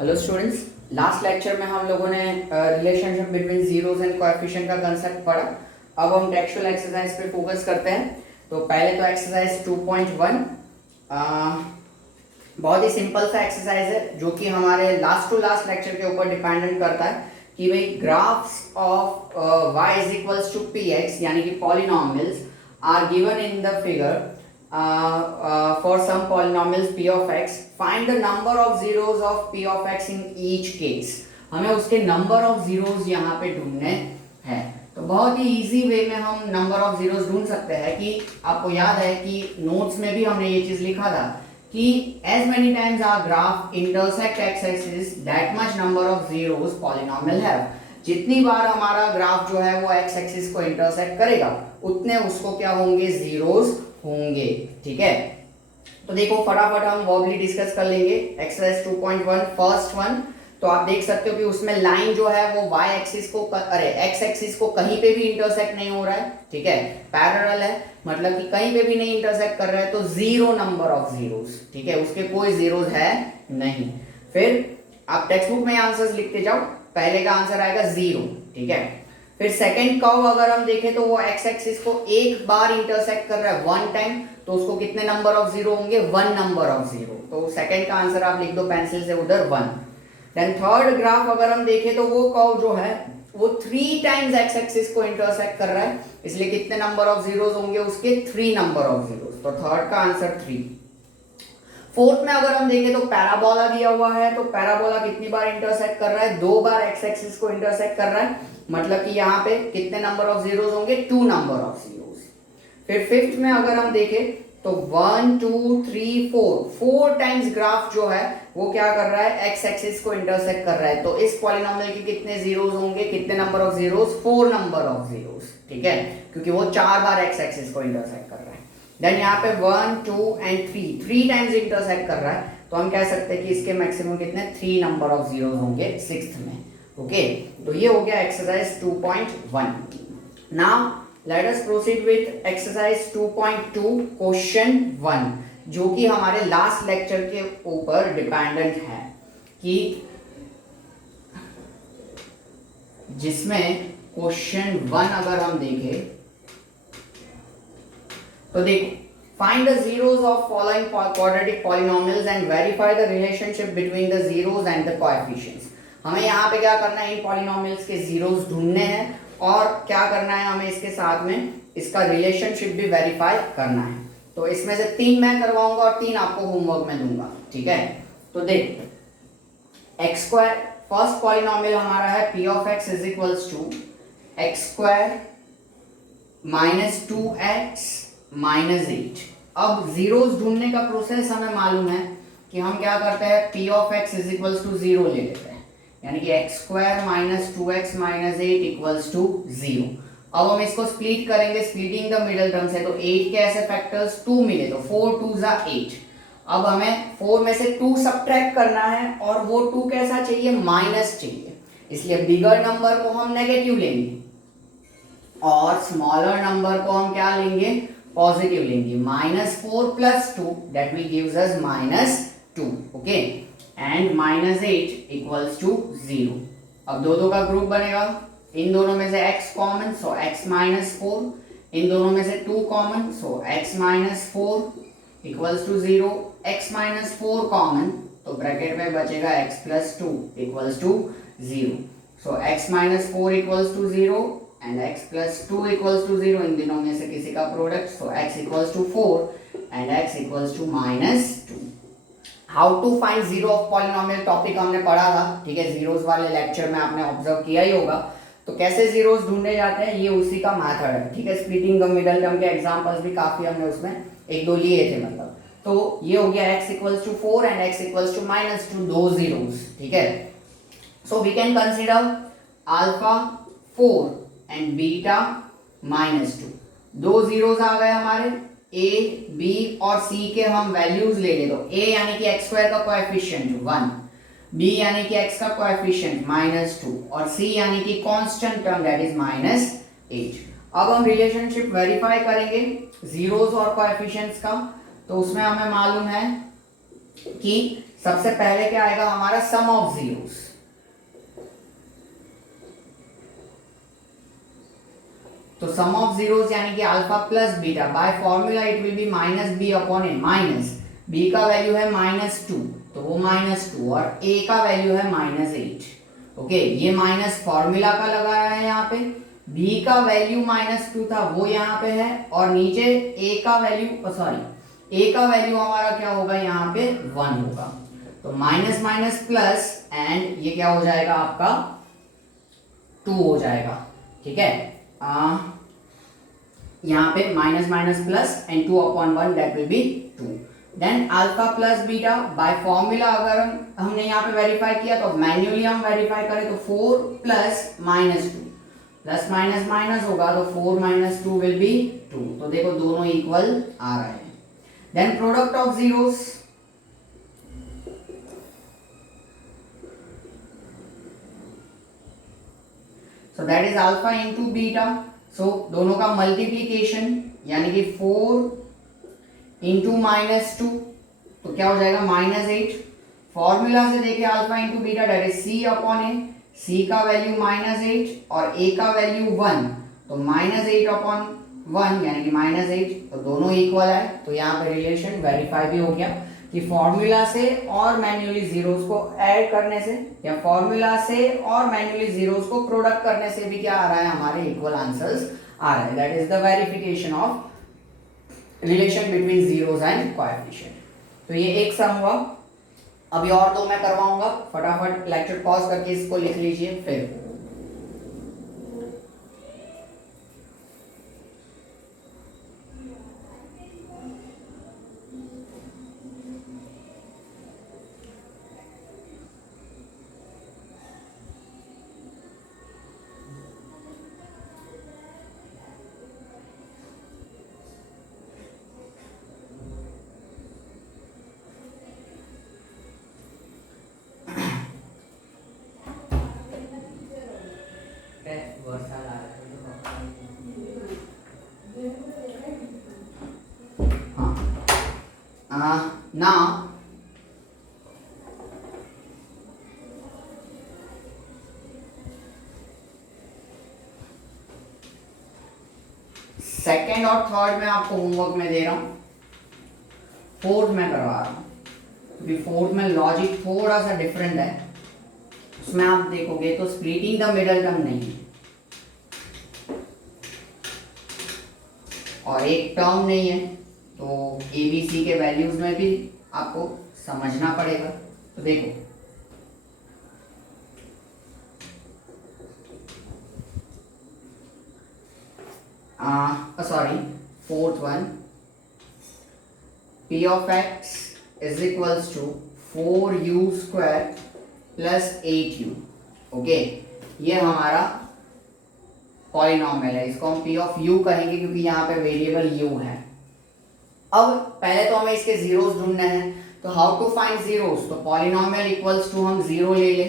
Hello students, last lecture में हम लोगों ने relationship between zeros and coefficient का कंसेप्ट पढ़ा। अब हम टेक्सचुअल एक्सरसाइज पे फोकस करते हैं। तो पहले तो एक्सरसाइज 2.1 बहुत ही सिंपल सा एक्सरसाइज है जो कि हमारे लास्ट टू लास्ट लेक्चर के ऊपर डिपेंडेंट करता है कि भाई graphs of y is equals to px यानी कि polynomials are given in the figure for some polynomials p of x, find the number of zeros of p of x in each case। हमें उसके number of zeros यहाँ पे ढूंढने हैं। तो बहुत ही इजी वे में हम नंबर ऑफ जीरोस ढूंढ सकते हैं कि आपको याद है कि नोट्स में भी हमने ये चीज लिखा था कि as many times our graph intersect x axis that much number of zeros polynomial have। जितनी बार हमारा ग्राफ जो है वो x एक्सिस को इंटरसेक्ट करेगा उतने उसको क्या होंगे, जीरोस होंगे। ठीक है, तो देखो फटाफट हम वर्बली डिस्कस कर लेंगे। एक्सरसाइज 2.1 फर्स्ट वन, तो आप देख सकते हो कि उसमें लाइन जो है वो y एक्सिस को x एक्सिस को कहीं पे भी इंटरसेक्ट नहीं हो रहा है। ठीक है, पैरेलल है, मतलब कि कहीं पे भी नहीं इंटरसेक्ट कर रहा है, तो जीरो नंबर ऑफ जीरोस। ठीक है, उसके कोई जीरोस है नहीं। फिर आप टेक्स्ट बुक में आंसर्स लिखते जाओ, पहले का आंसर आएगा जीरो। ठीक है, फिर सेकंड कर्व अगर हम देखें तो वो x एक्सिस को एक बार इंटरसेक्ट कर रहा है वन टाइम, तो उसको कितने नंबर ऑफ जीरो होंगे, वन नंबर ऑफ जीरो। तो सेकंड का आंसर आप लिख दो पेंसिल से उधर, वन। देन थर्ड ग्राफ अगर हम देखें तो वो कर्व जो है वो थ्री टाइम्स x एक्सिस को इंटरसेक्ट कर रहा है, इसलिए कितने नंबर ऑफ जीरोस होंगे उसके, थ्री नंबर ऑफ जीरोस। तो थर्ड का आंसर थ्री। फोर्थ में अगर हम देखें तो पैराबोला दिया हुआ है, तो पैराबोला कितनी बार इंटरसेक्ट कर रहा है, दो बार x एक्सिस को इंटरसेक्ट कर रहा है, मतलब कि यहाँ पे कितने नंबर ऑफ जीरोस होंगे, टू नंबर ऑफ जीरोस। फिर फिफ्थ में अगर हम देखें तो one two three four, four times graph जो है वो क्या कर रहा है, x एक्सिस को इंटरसेक्ट कर रहा है। तो इस पॉलिनोमियल के कितने जीरोस होंगे, कितने number of zeros, four number of zeros. ठीक है, क्योंकि वो चार बार x एक्सिस को इंटरसेक्ट कर रहा है। देन यहाँ पे one two and three, three times intersect कर रहा है, तो हम कह सकते हैं कि इसके मैक्सिमम कितने, थ्री नंबर ऑफ जीरोस होंगे सिक्स्थ में। ओके, तो ये हो गया exercise 2.1। Now let us proceed with exercise 2.2 question 1, जो कि हमारे लास्ट लेक्चर के ऊपर डिपेंडेंट है, कि जिसमें क्वेश्चन 1 अगर हम देखें तो देखो, find the zeros of following quadratic polynomials and verify the relationship between the zeros and the coefficients। हमें यहाँ पे क्या करना है, इन पॉलिनोमियल्स के जीरोस ढूंढने हैं और क्या करना है, हमें इसके साथ में इसका रिलेशनशिप भी वेरीफाई करना है। तो इसमें से तीन मैं करवाऊंगा और तीन आपको होमवर्क में दूंगा। ठीक है, तो देख एक्स स्क्वायर, फर्स्ट पॉलिनोमियल हमारा है p of x is equals to X square minus two X minus 8। अब जीरोस ढूंढने का प्रोसेस हमें मालूम है कि हम क्या करते हैं, p of x is equals to zero ले लेते हैं, यानी कि X square minus two X minus 8 equals to zero. अब हम इसको स्प्लिट करेंगे, स्प्लिटिंग द मिडल टर्म से, तो 8 के ऐसे फैक्टर्स 2 मिले, तो 4 2 जा 8। अब हमें 4 में से 2 सब्ट्रैक्ट करना है और वो 2 कैसा चाहिए, माइनस चाहिए, इसलिए बिगर नंबर को हम नेगेटिव लेंगे और स्मॉलर नंबर को हम क्या लेंगे, पॉजिटिव लेंगे। Minus 4 plus 2 that will gives us minus 2। Okay, and minus 8 equals to 0। अब दो दो का ग्रुप बनेगा, इन दोनों में से x common, so x minus 4, इन दोनों में से 2 common, so x minus 4 equals to 0। x minus 4 common, तो ब्रैकेट में बचेगा x plus 2 equals to 0। So x minus 4 equals to 0 and x plus 2 equals to 0, इन दिनों में से किसी का product, so x equals to 4 and x equals to minus 2। How to find zero of polynomial topic हमने पढ़ा था। ठीक है, जीरोस वाले लेक्चर में आपने ऑब्जर्व किया ही होगा। तो कैसे जीरोस ढूंढे जाते हैं, ये उसी का मेथड है। ठीक है, स्प्लिटिंग द मिडल टर्म के एग्जांपल्स भी काफी हमने उसमें एक दो लिए थे, मतलब। तो ये हो गया x equals to 4 and x equals to minus 2, दो जीरोस। ठीक है, so we can consider alpha 4 and beta minus 2, दो जीरोस आ गए हमारे, a b और c के हम वैल्यूज ले ले। तो a यानी कि एक्स स्क्वायर का कोएफिशिएंट 1, b यानी कि x का कोएफिशिएंट माइनस 2 और c यानी कि constant term that is minus 8। अब हम रिलेशनशिप वेरीफाई करेंगे जीरोस और कोएफिशिएंट्स का। तो उसमें हमें मालूम है कि सबसे पहले क्या आएगा हमारा सम ऑफ जीरोस, तो सम ऑफ जीरोस यानी कि alpha plus beta, by formula it will be minus B upon A, minus B का वैल्यू है -2 तो वो -2 और ए का वैल्यू है -8। ओके, ये माइनस फॉर्मूला का लगाया है यहाँ पे, बी का वैल्यू -2 था वो यहाँ पे है, और नीचे ए का वैल्यू ए का वैल्यू हमारा क्या होगा यहाँ पे 1 होगा, तो माइनस माइनस प्लस एंड ये क्या हो जाएगा आपका 2 हो जाएगा। ठीक है, यहाँ पे minus minus plus and 2 upon 1 that will be 2। Then alpha plus beta by formula अगर हमने यहाँ पे वेरीफाई किया तो मैन्युअली हम वेरीफाई करें तो 4 प्लस -2 प्लस माइनस माइनस होगा तो 4 - 2 विल बी 2, तो देखो दोनों इक्वल आ रहे हैं। Then product of zeros, so that is alpha into beta, so दोनों का मल्टीप्लीकेशन यानी कि 4 इंटू -2 तो क्या हो जाएगा -8। फॉर्मूला से देखिए alpha into beta that is C upon A, C का वैल्यू -8 और ए का वैल्यू 1, तो -8 अपॉन 1 यानी कि -8, तो दोनों इक्वल है। तो यहाँ पे रिलेशन वेरीफाई भी हो गया कि फॉर्मूला से और मैन्युअली जीरोस को ऐड करने से या फॉर्मूला से और मैन्युअली जीरोस को प्रोडक्ट करने से भी क्या आ रहा है हमारे इक्वल आंसर्स आ रहे हैं। That is the verification of relation between zeros and coefficient. तो ये एक सम हुआ, अभी और दो मैं करवाऊंगा, फटाफट लेक्चर पॉज करके इसको लिख लीजिए फिर। Now सेकेंड और थर्ड में आपको होमवर्क में दे रहा हूं, फोर्थ में करवा रहा हूं क्योंकि फोर्थ में लॉजिक थोड़ा सा डिफरेंट है। उसमें आप देखोगे तो स्प्लिटिंग द मिडल टर्म नहीं है और एक टर्म नहीं है, तो ए बी सी के वैल्यूज में भी आपको समझना पड़ेगा। तो देखो sorry fourth one, p of x is equals to 4u square plus 8u। Okay, ये हमारा पॉलिनॉमियल है, इसको हम p of u कहेंगे क्योंकि यहाँ पे वेरिएबल u है। अब पहले तो हमें इसके जीरोस ढूंढने हैं, तो हाउ टू फाइंड जीरोस, तो पॉलिनॉमियल इक्वल्स टू हम जीरो ले ले,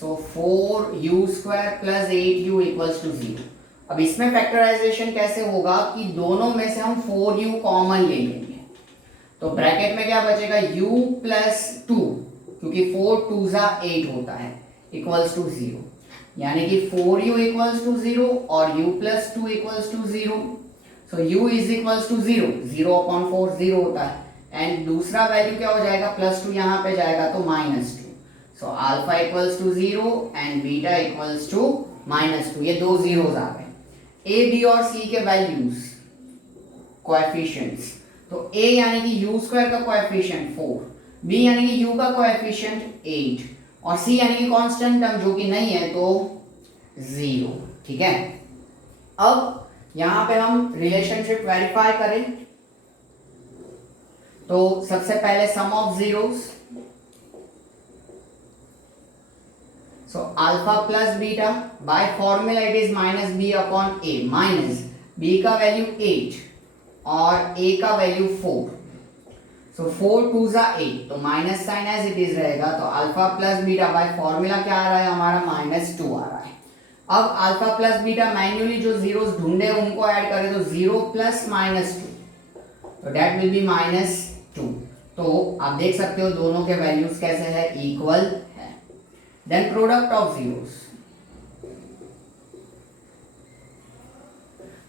सो 4u square plus 8u equals to 0। अब इसमें फैक्टराइजेशन कैसे होगा कि दोनों में से हम 4u कॉमन ले लेंगे, तो ब्रैकेट में क्या बचेगा u प्लस 2 क्योंकि 4 2 जा 8 होता है इक्वल्स टू 0, यानी कि 4u इक्वल्स टू 0 और u plus 2 equals to 0। So u is equals to 0, 0 upon 4 0 होता है, एंड दूसरा वैल्यू क्या हो जाएगा प्लस 2 यहाँ पे जाएगा तो -2। So alpha equals to 0 and beta equals to -2, ये दो जीरोस आ गए। ए बी और सी के वैल्यूज कोएफिशिएंट्स, तो a यानी कि u स्क्वायर का कोएफिशिएंट 4, b यानी कि u का कोएफिशिएंट 8 और c यानी कि कांस्टेंट टर्म जो कि नहीं है तो 0। ठीक है, अब यहां पे हम रिलेशनशिप वेरीफाई करें तो सबसे पहले sum of zeros, so alpha plus beta by formula it is -b upon a, minus b का वैल्यू 8 और a का वैल्यू 4, सो 4 2 जा 8, तो minus sign as it is रहेगा, तो alpha plus beta by formula क्या आ रहा है हमारा -2 आ रहा है। अब अल्फा प्लस बीटा मैन्युअली जो जीरोस ढूंढे उनको ऐड करें तो 0 प्लस -2, तो दैट विल बी -2, तो आप देख सकते हो दोनों के वैल्यूज कैसे है, इक्वल है। देन प्रोडक्ट ऑफ जीरोस,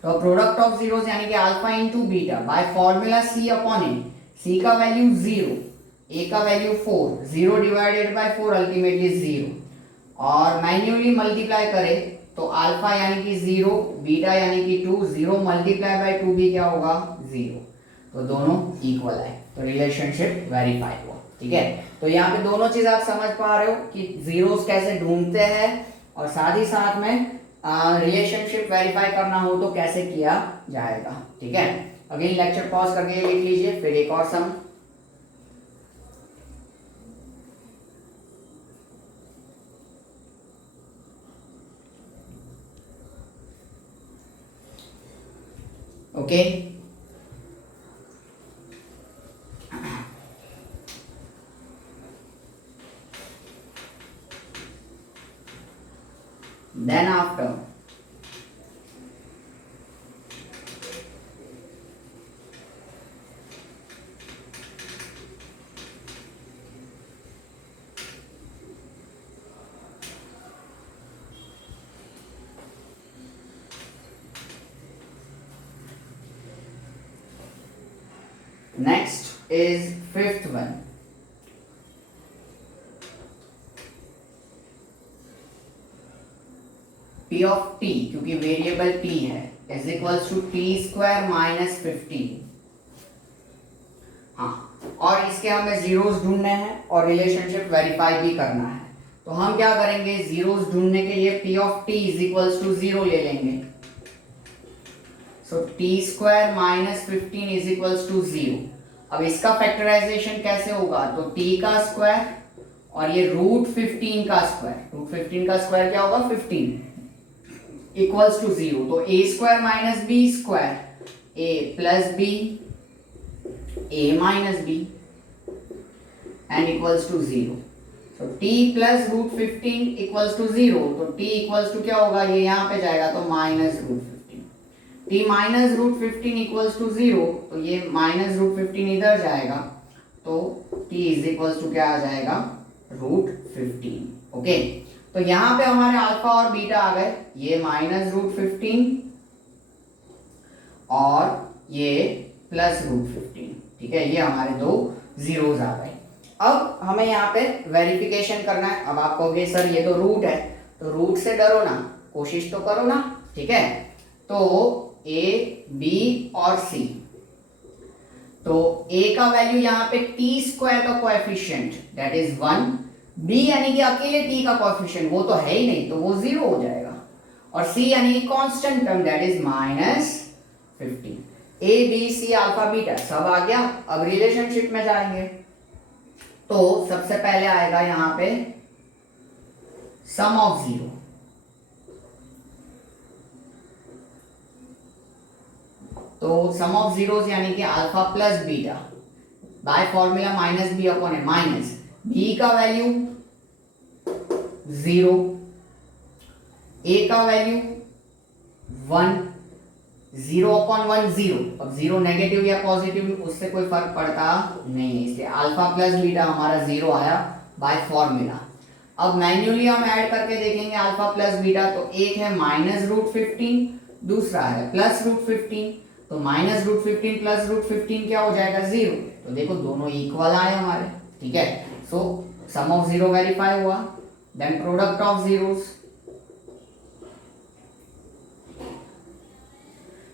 तो प्रोडक्ट ऑफ जीरोस यानी कि alpha into beta by formula C upon A, C का वैल्यू 0, ए का वैल्यू 4, 0 डिवाइडेड बाय 4 अल्टीमेटली 0, और मैन्युअली मल्टीप्लाई करें तो अल्फा यानी कि 0, बीटा यानी कि 2, 0 मल्टीप्लाई बाय 2 भी क्या होगा, 0, तो दोनों इक्वल है, तो रिलेशनशिप वेरीफाई हुआ। ठीक है, तो यहाँ पे दोनों चीज आप समझ पा रहे हो कि जीरोस कैसे ढूंढते हैं, और साथ ही साथ में रिलेशनशिप वेरीफाई करना हो तो कैसे किया जाएगा। ठीक है, अगेन लेक्चर पॉज करके लिख लीजिए, फिर एक और sum. Okay, then after next is fifth one, p of t, क्योंकि वेरिएबल t है, is equals to T square minus 15। हाँ, और इसके हमें जीरोस ढूंढने हैं और रिलेशनशिप वेरीफाई भी करना है, तो हम क्या करेंगे, जीरोस ढूंढने के लिए p of t is equals to 0 ले लेंगे, so T square minus 15 is equals to 0। अब इसका फैक्टराइजेशन कैसे होगा, तो t का स्क्वायर और ये रूट 15 का स्क्वायर, रूट 15 का स्क्वायर क्या होगा, 15 इक्वल्स टू 0, तो a square minus B square, a plus B, a minus B and equals to 0, तो t plus root 15 equals to 0, तो t इक्वल्स टू क्या होगा, ये यहाँ पे जाएगा तो minus root 15, t minus root 15 equals to 0, तो ये माइनस रूट 15 इधर जाएगा, तो t इज इक्वल्स टू क्या आ जाएगा, रूट 15। ओके, तो यहाँ पे हमारे अल्फा और बीटा आ गए, ये माइनस रूट 15 और ये प्लस रूट 15। ठीक है, ये हमारे दो जीरोस आ गए। अब हमें यहाँ पे वेरिफिकेशन करना है। अब आप कहोगे सर ये तो रूट है, तो रूट से डरो ना, कोशिश तो करो ना। ठीक है, तो ए बी और सी, तो a का वैल्यू यहाँ पे t स्क्वायर का कोएफिशिएंट दैट इज 1, b यानी कि अकेले t का कोएफिशिएंट वो तो है ही नहीं, तो वो 0 हो जाएगा, और c यानी कि constant term that is minus 15। a b c alpha beta सब आ गया। अब रिलेशनशिप में जाएंगे, तो सबसे पहले आएगा यहाँ पे सम ऑफ जीरो, तो सम ऑफ जीरोस यानी कि alpha plus beta by formula minus B upon A, minus B का वैल्यू 0, ए का वैल्यू 1, 0 अपॉन 1 0। अब 0 नेगेटिव या पॉजिटिव उससे कोई फर्क पड़ता नहीं है, इसलिए अल्फा प्लस बीटा हमारा 0 आया बाय फॉर्मूला। अब मैन्युअली हम ऐड करके देखेंगे अल्फा प्लस बीटा, तो एक है माइनस रूट 15, दूसरा है प्लस रूट 15, तो माइनस रूट 15 प्लस रूट 15 क्या हो जाएगा, 0। तो देखो दोनों इक्वल आए हमारे। ठीक है, so sum of zero verify हुआ। Then product of zeros,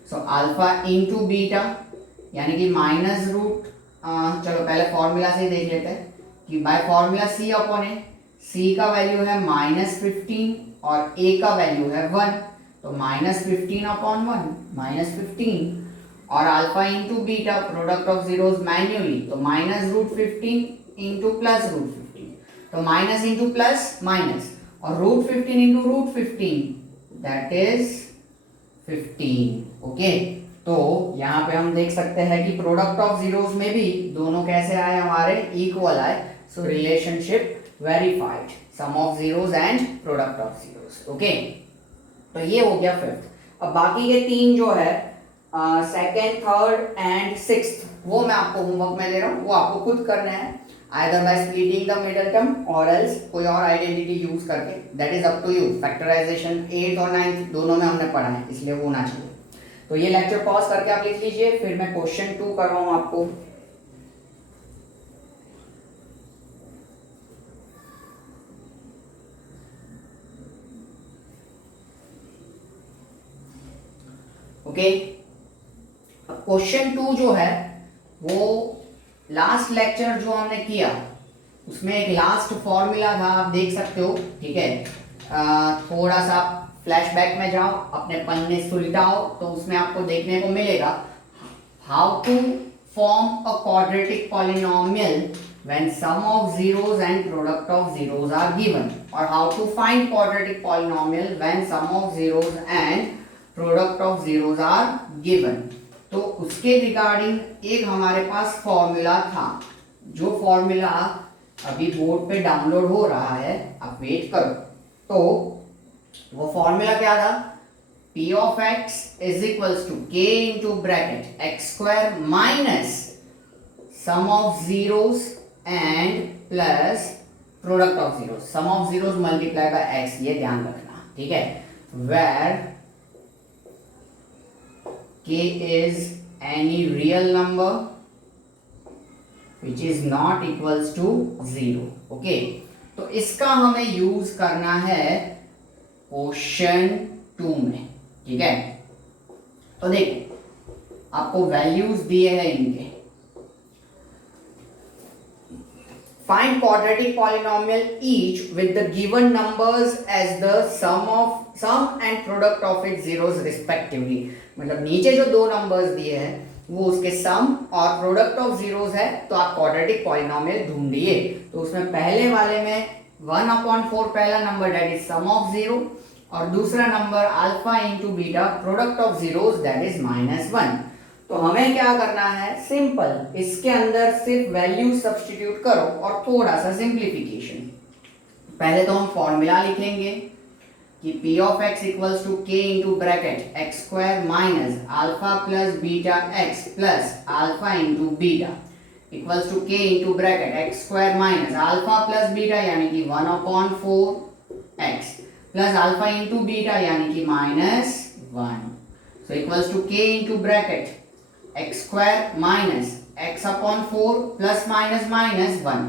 so alpha into beta यानी कि माइनस रूट, चलो पहले फॉर्मूला से ही देख लेते हैं कि bye formula C upon A, C का वैल्यू है माइनस 15 और ए का वैल्यू है 1, तो माइनस 15 अपॉन 1 माइनस 15, और alpha into beta product of zeros manually, तो minus root 15 into plus root 15, तो माइनस इंटू प्लस माइनस, और root 15 into root 15 that is 15। Okay, तो यहाँ पे हम देख सकते हैं कि प्रोडक्ट ऑफ जीरोस में भी दोनों कैसे आए, हमारे इक्वल आए, so relationship verified, sum of zeros and product of zeros. Okay, तो ये हो गया फिफ्थ। अब बाकी के तीन जो है सेकेंड, थर्ड एंड सिक्स्थ, वो मैं आपको होमवर्क में दे रहा हूँ, वो आपको खुद करना है, either by splitting the middle term और एल्स कोई और आइडेंटिटी यूज करके, that is up to you. Factorization 8th और 9th दोनों में हमने पढ़ा है, इसलिए वो होना चाहिए। तो ये लेक्चर पॉज करके आप लिख लीजिए, फिर मैं क्वेश्चन 2 कर रहा हूँ आपको। ओके, क्वेश्चन 2 जो है वो लास्ट लेक्चर जो हमने किया उसमें एक लास्ट फॉर्मूला था, आप देख सकते हो, ठीक है। थोड़ा सा फ्लैशबैक में जाओ, अपने पन्ने सुलटाओ, तो उसमें आपको देखने को मिलेगा how to form a quadratic polynomial when sum of zeros and product of zeros are given, और how to find quadratic polynomial when sum of zeros and product of zeros are given. तो उसके regarding एक हमारे पास formula था, जो formula अभी board पे download हो रहा है, आप वेट करो। तो वो फॉर्मूला क्या था, P of x is equals to k into bracket x square minus sum of zeros and plus product of zeros, sum of zeros multiply by x, ये ध्यान रखना, ठीक है। Where k is any real number which is not equals to 0, okay. तो इसका हमें use करना है क्वेश्चन 2 में, ठीक है। तो देखो आपको वैल्यूज दिए हैं इनके, find quadratic polynomial each with the given numbers as the sum and product of its zeros respectively. मतलब नीचे जो दो नंबर्स दिए हैं वो उसके सम और प्रोडक्ट ऑफ जीरोस है, तो आप क्वाड्रेटिक पॉलिनोमियल ढूंढिए। तो उसमें पहले वाले में 1/4 पहला number that is sum of zero, और दूसरा number alpha into beta product of zeros that is -1। तो हमें क्या करना है, सिंपल, इसके अंदर सिर्फ वैल्यू सब्स्टिट्यूट करो और थोड़ा सा सिंप्लीफिकेशन। पहले तो हम फॉर्मूला लिखेंगे कि P of x equals to k into bracket x square minus alpha plus beta x plus alpha into beta equals to k into bracket x square minus alpha plus beta यानी कि 1/4x plus alpha into beta यानी कि -1, so equals to k into bracket x square minus x/4 plus minus -1।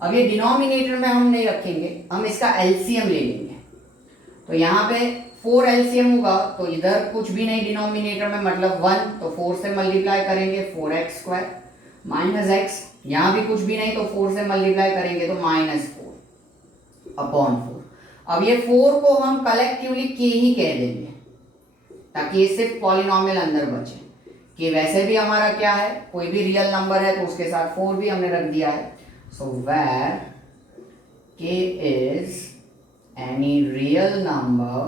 अब ये denominator में हम नहीं रखेंगे, हम इसका एलसीएम ले लेंगे। तो यहाँ पे 4 एलसीएम होगा, तो इधर कुछ भी नहीं डिनोमिनेटर में, मतलब 1, तो 4 से मल्टीप्लाई करेंगे 4x स्क्वायर माइनस x, यहाँ भी कुछ भी नहीं तो 4 से मल्टीप्लाई करेंगे तो -4/4। अब ये 4 को हम कलेक्टिवली k ही कह देंगे ताकि ये सिर्फ पॉलिनोमियल अंदर बचे। कि वैसे भी हमारा क्या है, कोई भी रियल नंबर है तो उसके साथ 4 भी हमने रख दिया है। So where k is any real number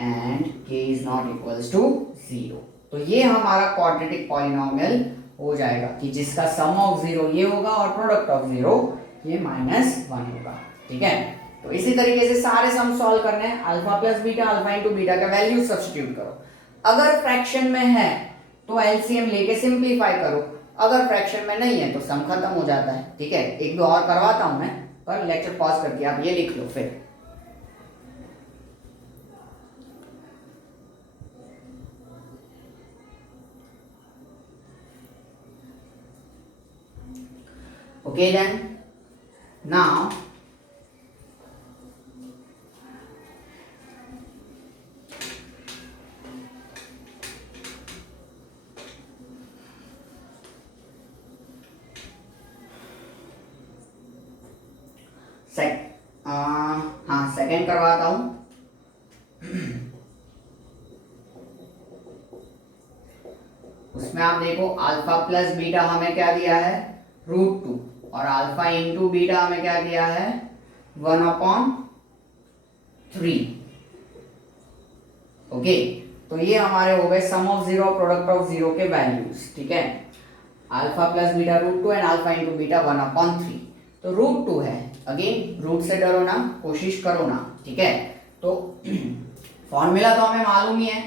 and k is not equals to 0, तो ये हमारा क्वाड्रेटिक पॉलिनोमियल हो जाएगा कि जिसका सम ऑफ 0 ये होगा और प्रोडक्ट ऑफ 0 ये -1 होगा, ठीक है। तो इसी तरीके से सारे सम सॉल्व करने हैं, alpha plus beta, alpha into beta का वैल्यू सब्स्टिट्यूट करो। अगर फ्रैक्शन में है तो एलसीएम लेके सिंप्लीफाई करो, अगर फ्रैक्शन में नहीं है तो सम खत्म हो जाता है, ठीक है। एक दो और करवाता हूं मैं, पर लेक्चर पॉज करके आप ये लिख लो फिर। ओके देन नाउ हाँ सेकेंड करवाता हूं। उसमें आप देखो अल्फा प्लस बीटा हमें क्या दिया है, √2, और अल्फा इंटू बीटा हमें क्या दिया है, 1/3। ओके, तो ये हमारे हो गए सम ऑफ 0 प्रोडक्ट ऑफ 0 के वैल्यूज, ठीक है। Alpha plus beta √2 and alpha into beta 1/3। तो √2 है, अगेन रूट से डरो ना, कोशिश करो ना, ठीक है। तो फॉर्मूला तो हमें मालूम ही है,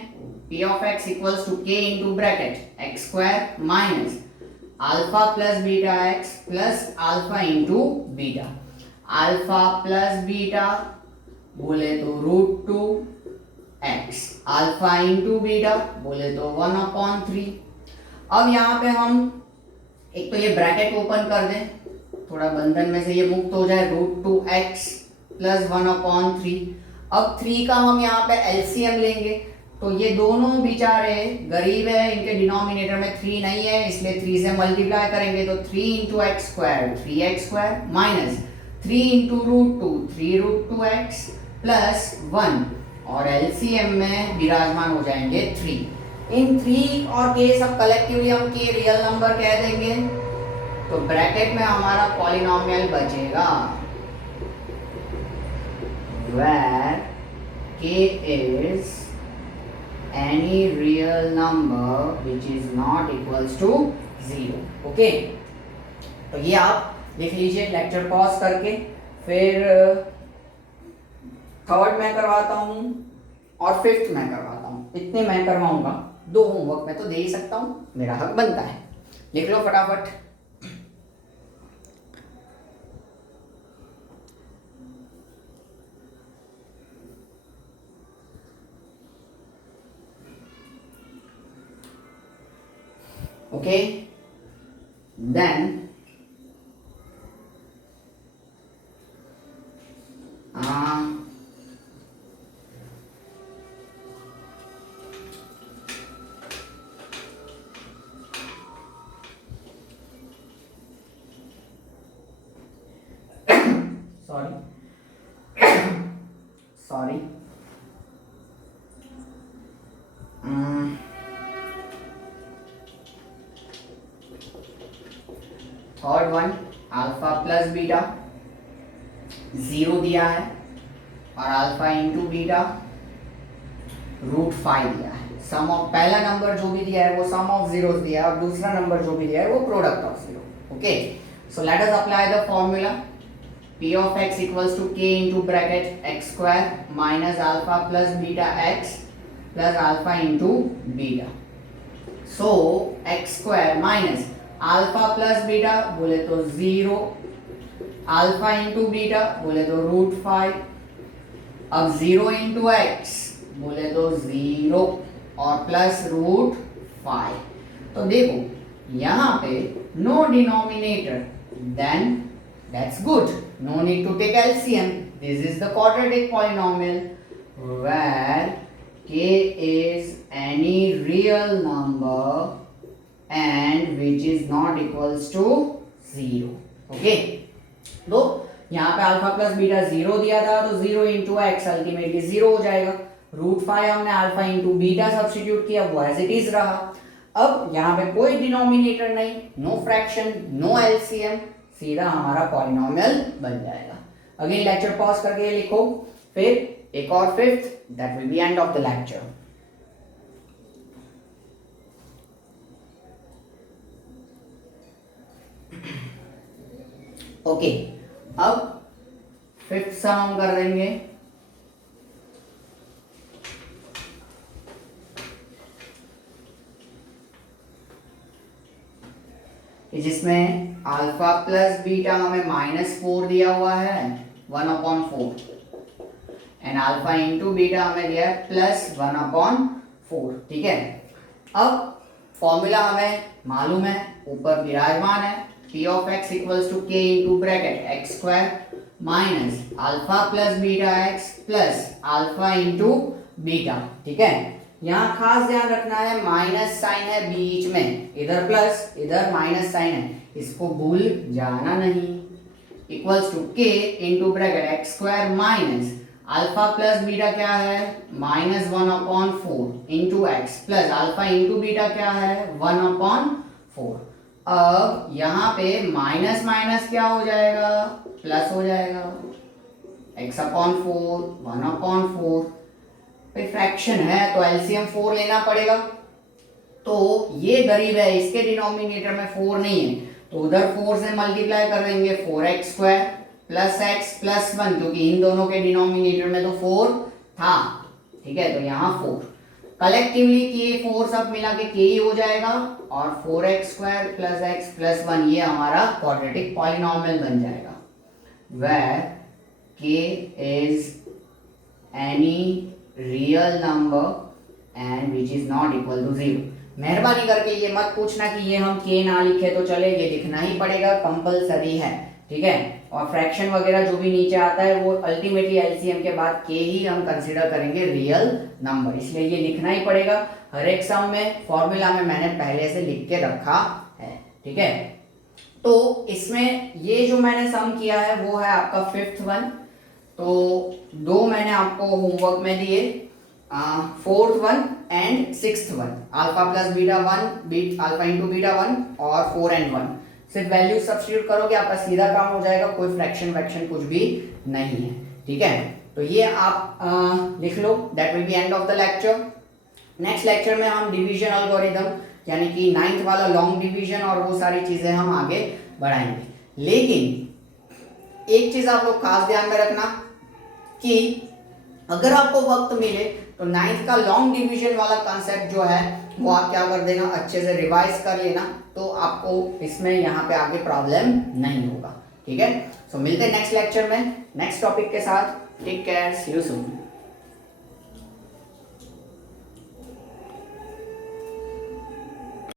P of x equals to k into bracket x square minus alpha plus beta x plus alpha into beta. Alpha plus beta बोले तो √2 x, अल्फा इंटू बीटा बोले तो 1/3। अब यहाँ पे हम एक तो ये ब्रैकेट ओपन कर दें, थोड़ा बंधन में से ये मुक्त हो जाए, √2x प्लस 1/3। अब 3 का हम यहाँ पे एलसीएम लेंगे, तो ये दोनों बेचारे गरीब है, इनके डिनोमिनेटर में 3 नहीं है, इसलिए 3 से मल्टीप्लाई करेंगे तो 3 into x square 3x square minus 3 into √2 3√2x plus 1 और एलसीएम में विराजमान हो जाएंगे 3। इन 3 और k सब कलेक्टिवली हम के रियल नंबर कह देंगे, तो ब्रैकेट में हमारा पॉलिनोमियल बचेगा where k is any real number which is not equals to 0। Okay, तो ये आप लिख लीजिए लेक्चर पॉज करके। फिर थर्ड मैं करवाता हूँ और फिफ्थ मैं करवाता हूँ, इतने मैं करवाऊंगा, 2 होमवर्क मैं तो दे ही सकता हूँ, मेरा हक बनता है। लिख लो फटाफट। Okay, then sorry third one, alpha plus beta 0 दिया है और अल्फा इंटू बीटा √5 दिया है। सम ऑफ पहला नंबर जो भी दिया है वो सम ऑफ जीरोस दिया है और दूसरा नंबर जो भी दिया है वो product of zero. Okay, so let us apply the formula P of x equals to k into bracket x square minus alpha plus beta x plus alpha into beta। so x square minus alpha plus beta बोले तो 0, alpha into beta बोले तो √5, अब 0 into x बोले तो 0 और plus √5। तो देखो यहाँ पे no denominator, then that's good, no need to take LCM। this is the quadratic polynomial where k is any real number and which is not equals to 0। okay, तो यहाँ पे अल्फा प्लस बीटा 0 दिया था तो 0 into x ultimately 0 हो जाएगा, √5 हमने alpha into beta substitute किया, वो एज इट इज रहा। अब यहाँ पे कोई डिनोमिनेटर नहीं, नो फ्रैक्शन, नो एलसीएम, सीधा हमारा पॉलिनोमियल बन जाएगा। अगेन लेक्चर पॉज करके ये लिखो, फिर एक और fifth, that will be end of the lecture. Okay, अब फिफ्थ सम हम कर देंगे। जिसमें अल्फा प्लस बीटा हमें -4 दिया हुआ है 1/4 एंड अल्फा इंटू बीटा हमें दिया है +1/4। ठीक है, अब फॉर्मूला हमें मालूम है, ऊपर विराजमान है, P of x equals to k into bracket x square minus alpha plus beta x plus alpha into beta. ठीक है, यहाँ खास ध्यान रखना है, माइनस साइन है बीच में, इधर प्लस इधर माइनस साइन है, इसको भूल जाना नहीं। Equals to k into bracket X square minus alpha plus beta क्या है -1/4 into X plus alpha into beta क्या है 1/4। अब यहाँ पे माइनस माइनस क्या हो जाएगा, प्लस हो जाएगा, x/4 1/4। फ्रैक्शन है तो एलसीएम 4 लेना पड़ेगा, तो ये गरीब है, इसके डिनोमिनेटर में 4 नहीं है, तो उधर 4 से मल्टीप्लाई कर देंगे, 4x square plus x plus 1, क्योंकि इन दोनों के डिनोमिनेटर में तो 4 था। ठीक है, तो यहाँ 4 कलेक्टिवली के 4 सब मिला के के ही हो जाएगा और 4x² + x + 1 ये हमारा क्वाड्रेटिक पॉलिनॉमियल बन जाएगा, where k is any real number and which is not equal to 0। मेहरबानी करके ये मत पूछना कि ये हम k ना लिखे तो चले, ये लिखना ही पड़ेगा, कंपलसरी है, ठीक है। और फ्रैक्शन वगैरह जो भी नीचे आता है वो अल्टीमेटली एलसीएम के बाद k ही हम कंसीडर करेंगे रियल नंबर, इसलिए ये लिखना ही पड़ेगा। हर एक सम में फॉर्मूला में मैंने पहले से लिख के रखा है, ठीक है। तो इसमें ये जो मैंने सम किया है वो है आपका 5th वन, तो 2 मैंने आपको होमवर्क में दिए, 4th one and 6th one, alpha plus beta 1 alpha into beta 1 और 4 and 1। सिर्फ वैल्यू सब्स्टिट्यूट करोगे आपका सीधा काम हो जाएगा, कोई फ्रैक्शन वैक्शन कुछ भी नहीं है, ठीक है। तो ये आप लिख लो, that will be end of the lecture. Next lecture में हम डिवीजन एल्गोरिथम यानी कि 9th वाला लॉन्ग डिवीजन और वो सारी चीजें हम आगे बढ़ाएंगे। लेकिन एक चीज आप लोग खास ध्यान में रखना कि अगर आपको वक्त मिले तो 9th का लॉन्ग डिवीजन वाला कॉन्सेप्ट जो है वो आप क्या कर देना, अच्छे से रिवाइज कर लेना, तो आपको इसमें यहाँ पे आगे प्रॉब्लम नहीं होगा, ठीक है। सो मिलते हैं नेक्स्ट लेक्चर में नेक्स्ट टॉपिक के साथ। Take care, see you soon.